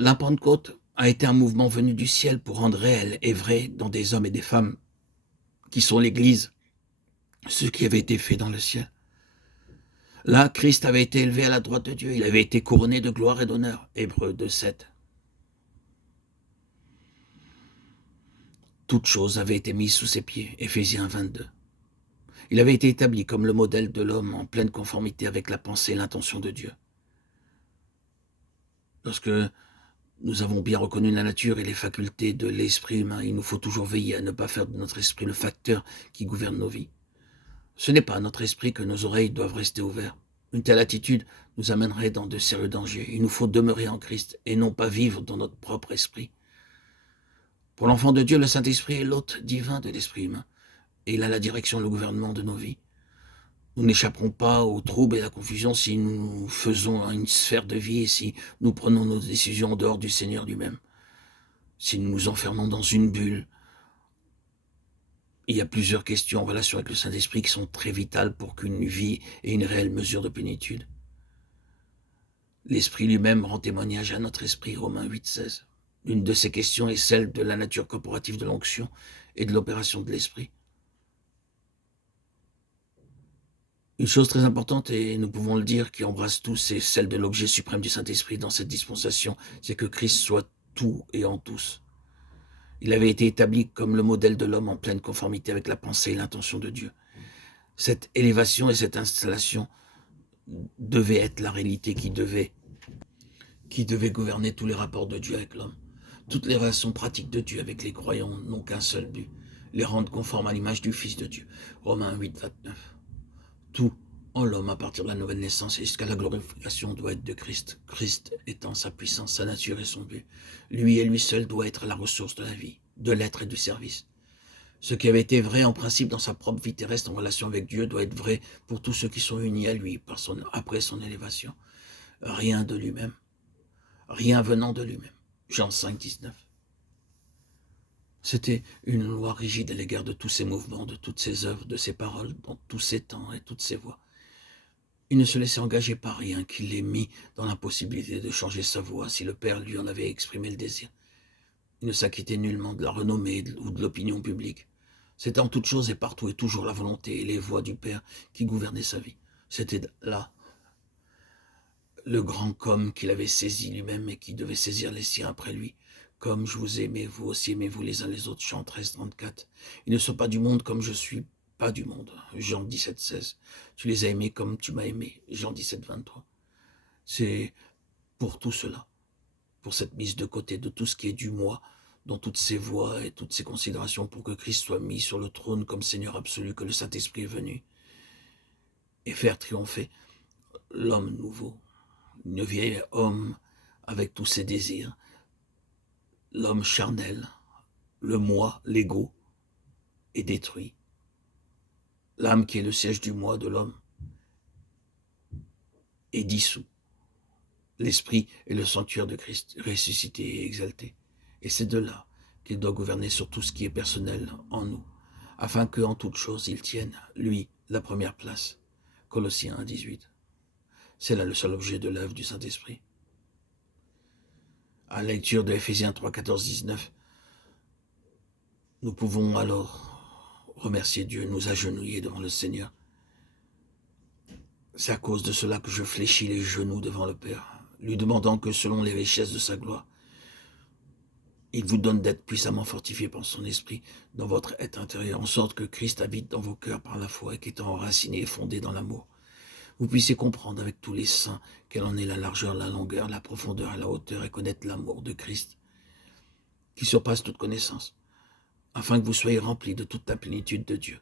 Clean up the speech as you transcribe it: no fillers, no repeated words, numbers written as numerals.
La Pentecôte a été un mouvement venu du ciel pour rendre réel et vrai dans des hommes et des femmes qui sont l'Église, ce qui avait été fait dans le ciel. Là, Christ avait été élevé à la droite de Dieu, il avait été couronné de gloire et d'honneur. Hébreux 2:7. Toute chose avait été mise sous ses pieds. Éphésiens 22. Il avait été établi comme le modèle de l'homme en pleine conformité avec la pensée et l'intention de Dieu. Lorsque nous avons bien reconnu la nature et les facultés de l'esprit humain, il nous faut toujours veiller à ne pas faire de notre esprit le facteur qui gouverne nos vies. Ce n'est pas à notre esprit que nos oreilles doivent rester ouvertes. Une telle attitude nous amènerait dans de sérieux dangers. Il nous faut demeurer en Christ et non pas vivre dans notre propre esprit. Pour l'enfant de Dieu, le Saint-Esprit est l'hôte divin de l'esprit humain et il a la direction, le gouvernement de nos vies. Nous n'échapperons pas aux troubles et à la confusion si nous faisons une sphère de vie et si nous prenons nos décisions en dehors du Seigneur lui-même. Si nous nous enfermons dans une bulle, il y a plusieurs questions en relation avec le Saint-Esprit qui sont très vitales pour qu'une vie ait une réelle mesure de plénitude. L'Esprit lui-même rend témoignage à notre esprit, Romains 8:16. L'une de ces questions est celle de la nature corporative de l'onction et de l'opération de l'Esprit. Une chose très importante, et nous pouvons le dire, qui embrasse tout, c'est celle de l'objet suprême du Saint-Esprit dans cette dispensation, c'est que Christ soit tout et en tous. Il avait été établi comme le modèle de l'homme en pleine conformité avec la pensée et l'intention de Dieu. Cette élévation et cette installation devaient être la réalité qui devait gouverner tous les rapports de Dieu avec l'homme. Toutes les relations pratiques de Dieu avec les croyants n'ont qu'un seul but, les rendre conformes à l'image du Fils de Dieu. Romains 8:29. Tout en l'homme à partir de la nouvelle naissance et jusqu'à la glorification doit être de Christ. Christ étant sa puissance, sa nature et son but. Lui et lui seul doit être la ressource de la vie, de l'être et du service. Ce qui avait été vrai en principe dans sa propre vie terrestre en relation avec Dieu doit être vrai pour tous ceux qui sont unis à lui après son élévation. Rien de lui-même, rien venant de lui-même. Jean 5:19. C'était une loi rigide à l'égard de tous ses mouvements, de toutes ses œuvres, de ses paroles, dans tous ses temps et toutes ses voies. Il ne se laissait engager par rien qui l'ait mis dans l'impossibilité de changer sa voix si le Père lui en avait exprimé le désir. Il ne s'acquittait nullement de la renommée ou de l'opinion publique. C'était en toutes choses et partout et toujours la volonté et les voies du Père qui gouvernaient sa vie. C'était là le grand comme qu'il avait saisi lui-même et qui devait saisir les siens après lui. Comme je vous aimais, vous aussi aimez-vous les uns les autres. Jean 13:34. Ils ne sont pas du monde comme je suis pas du monde. Jean 17:16. Tu les as aimés comme tu m'as aimé. Jean 17:23. C'est pour tout cela, pour cette mise de côté de tout ce qui est du moi, dans toutes ses voies et toutes ses considérations, pour que Christ soit mis sur le trône comme Seigneur absolu, que le Saint-Esprit est venu, et faire triompher l'homme nouveau, le vieil homme avec tous ses désirs, l'homme charnel, le moi, l'ego, est détruit. L'âme qui est le siège du moi de l'homme est dissous. L'esprit est le sanctuaire de Christ, ressuscité et exalté. Et c'est de là qu'il doit gouverner sur tout ce qui est personnel en nous, afin qu'en toute chose il tienne, lui, la première place. Colossiens 1:18. C'est là le seul objet de l'œuvre du Saint-Esprit. À la lecture de Éphésiens 3:14-19, nous pouvons alors remercier Dieu, nous agenouiller devant le Seigneur. C'est à cause de cela que je fléchis les genoux devant le Père, lui demandant que selon les richesses de sa gloire, il vous donne d'être puissamment fortifié par son esprit dans votre être intérieur, en sorte que Christ habite dans vos cœurs par la foi et qu'étant enraciné et fondé dans l'amour, vous puissiez comprendre avec tous les saints quelle en est la largeur, la longueur, la profondeur et la hauteur, et connaître l'amour de Christ, qui surpasse toute connaissance, afin que vous soyez remplis de toute la plénitude de Dieu.